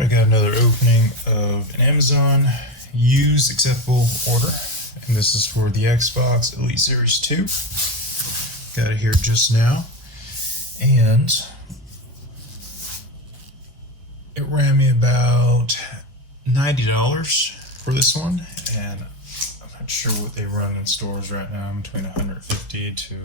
I got another opening of an Amazon used acceptable order, and this is for the Xbox Elite Series 2. Got it here just now, and it ran me about $90 for this one, and I'm not sure what they run in stores right now. I'm between 150 to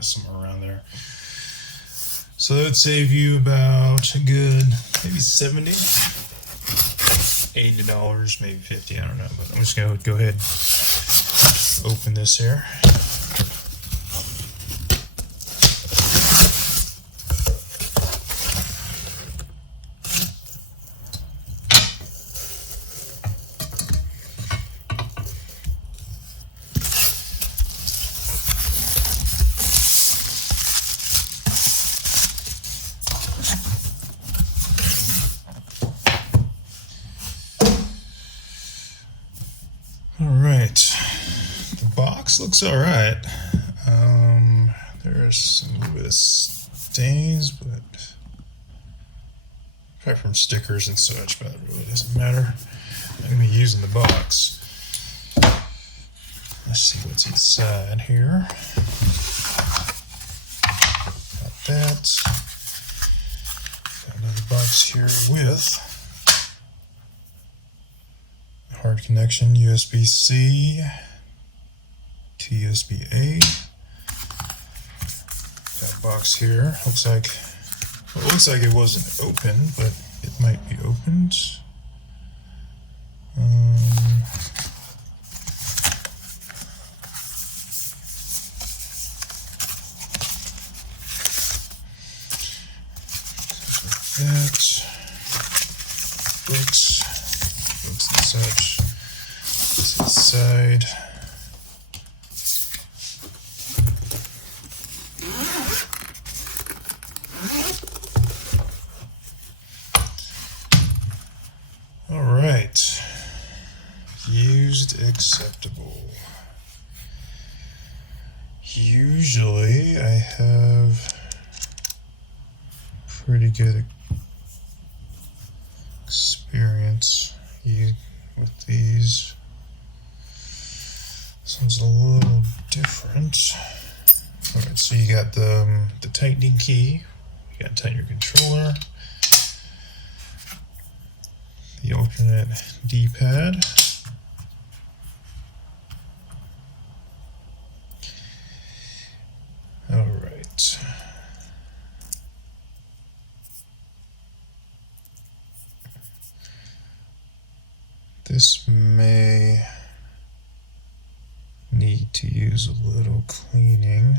somewhere around there. So that would save you about a good maybe $70, $80, maybe $50, I don't know. But I'm just gonna go ahead and open this here. Alright, the box looks alright. There's some little bit of stains, but probably from stickers and such, but it really doesn't matter. I'm going to be using the box. Let's see what's inside here. Got that. Got another box here with hard connection USB-C to USB-A. That box here looks like it wasn't open, but it might be opened. That books and such. This inside. All right. Used acceptable. Usually I have pretty good experience with these. This one's a little different. Alright, so you got the tightening key. You got to tighten your controller. The alternate D-pad. Alright. This may need to use a little cleaning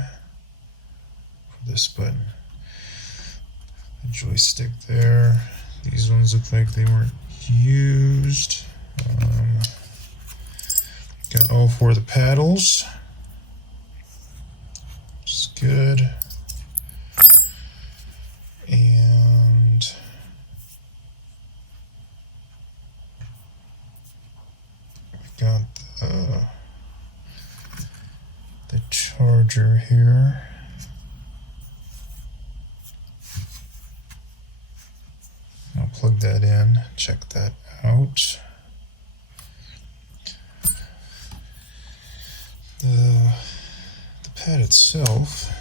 for this button. The joystick there. These ones look like they weren't used. Got all four of the paddles, which is good. And got the charger here. I'll plug that in, check that out. The pad itself,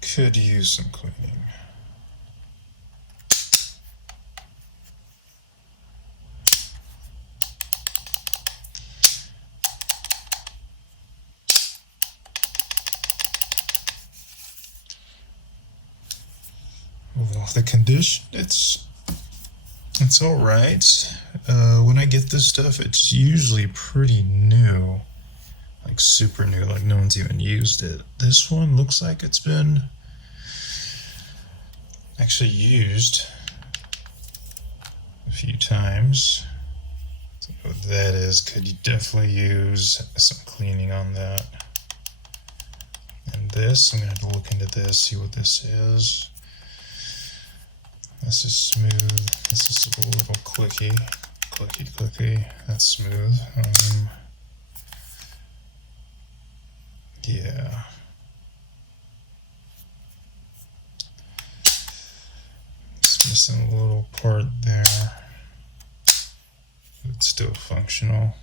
could use some cleaning. Well, the condition, it's all right. When I get this stuff, it's usually pretty new, like super new, like no one's even used it. This one looks like it's been actually used a few times. What that is, could you definitely use some cleaning on that. And this, I'm going to have to look into this, see what this is. This is smooth. This is a little clicky. That's smooth. Yeah. It's missing a little part there. It's still functional.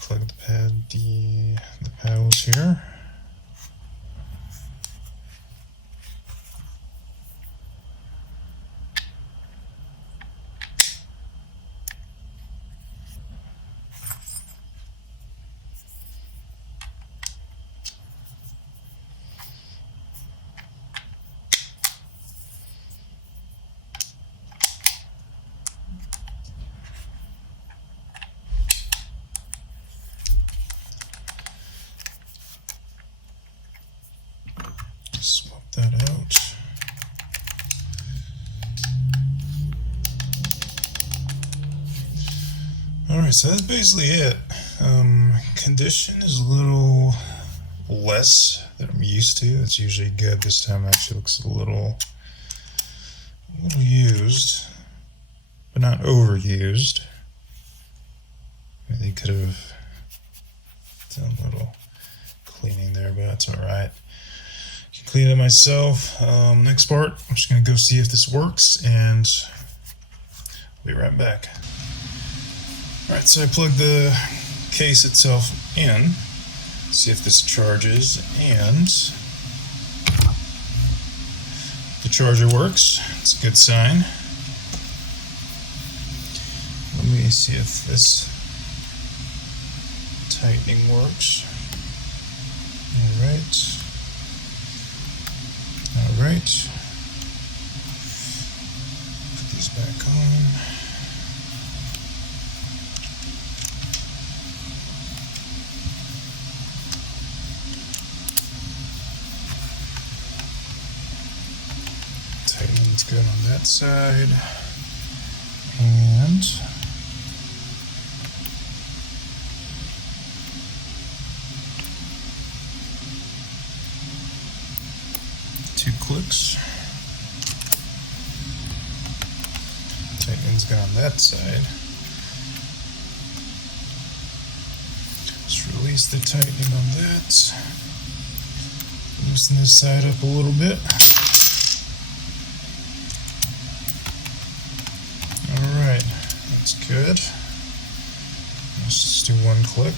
Plug the pad, the paddles here. Swap that out. Alright, so that's basically it. Condition is a little less than I'm used to. It's usually good. This time actually looks a little used, but not overused. They could have done a little cleaning there, but that's alright. Can clean it myself. Next part, I'm just going to go see if this works, and I'll be right back. Alright, so I plugged the case itself in, see if this charges, and the charger works. It's a good sign. Let me see if this tightening works. Alright. Put these back on. Tightening's good on that side. And two clicks. Tightening's good on that side. Just release the tightening on that. Loosen this side up a little bit. Alright, that's good. Let's just do one click.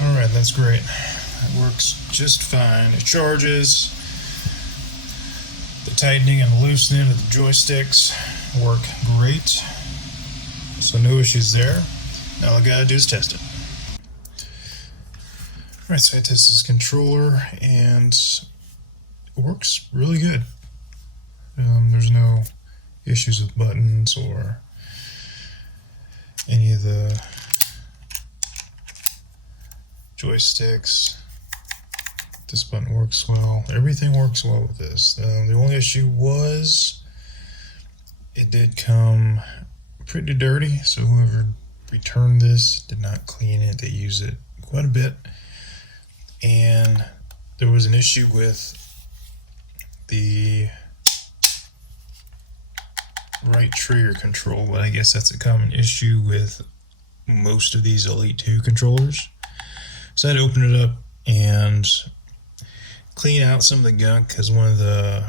Alright, that's great. It works just fine. It charges. The tightening and loosening of the joysticks work great. So no issues there. Now all I gotta do is test it. Alright, so I test this controller and it works really good. There's no issues with buttons or any of the joysticks. This button works well. Everything works well with this. The only issue was it did come pretty dirty, so whoever returned this did not clean it. They use it quite a bit, and there was an issue with the right trigger control, but I guess that's a common issue with most of these Elite 2 controllers. So I had to open it up and clean out some of the gunk, because one of the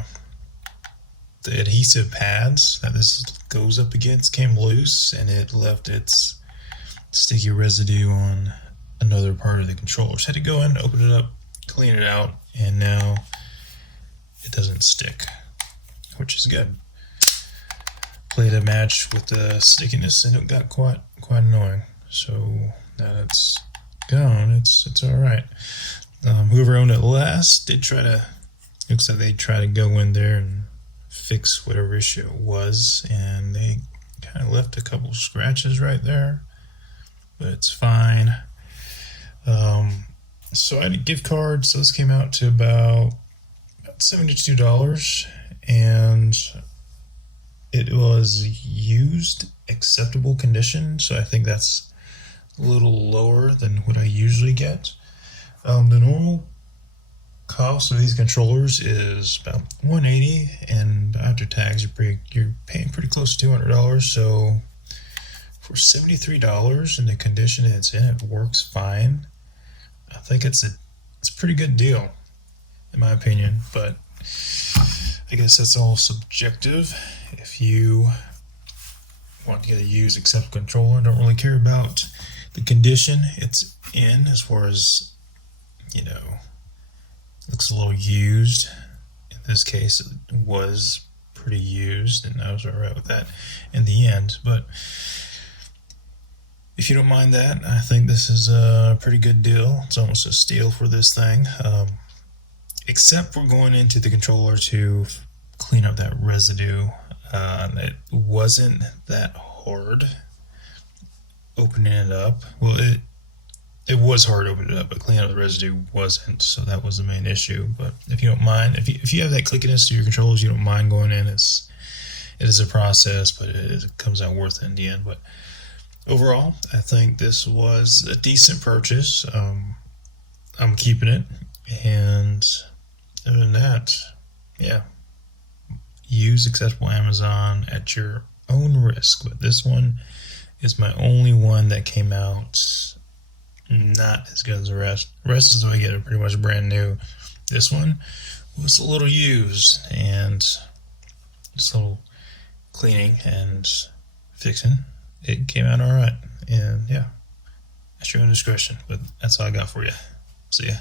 adhesive pads that this goes up against came loose, and it left its sticky residue on another part of the controller. So I had to go in, open it up, clean it out, and now it doesn't stick, which is good. Played a match with the stickiness, and it got quite annoying. So now that's gone. It's all right. Whoever owned it last did try to Looks like they try to go in there and fix whatever issue it was, and they kind of left a couple scratches right there, but it's fine. Um, so I had a gift card, so this came out to about $72, and it was used acceptable condition, so I think that's a little lower than what I usually get. The normal cost of these controllers is about $180, and after tax, you're paying pretty close to $200. So for $73 in the condition it's in, it works fine. I think it's a pretty good deal in my opinion, but I guess that's all subjective. If you want to get a used acceptable controller, don't really care about the condition it's in, as far as, you know, looks a little used. In this case, it was pretty used, and I was alright with that in the end. But if you don't mind that, I think this is a pretty good deal. It's almost a steal for this thing. Except for going into the controller to clean up that residue. It wasn't that hard opening it up. Well, it was hard opening it up, but cleaning up the residue wasn't. So that was the main issue. But if you don't mind, if you have that clickiness to your controllers, you don't mind going in. It is a process, but it comes out worth it in the end. But overall, I think this was a decent purchase. I'm keeping it, and other than that, yeah, use accessible Amazon at your own risk. But this one is my only one that came out not as good as the rest. The rest is what I get are pretty much brand new. This one was a little used, and just a little cleaning and fixing. It came out alright. And yeah, at your own discretion. But that's all I got for you. See ya.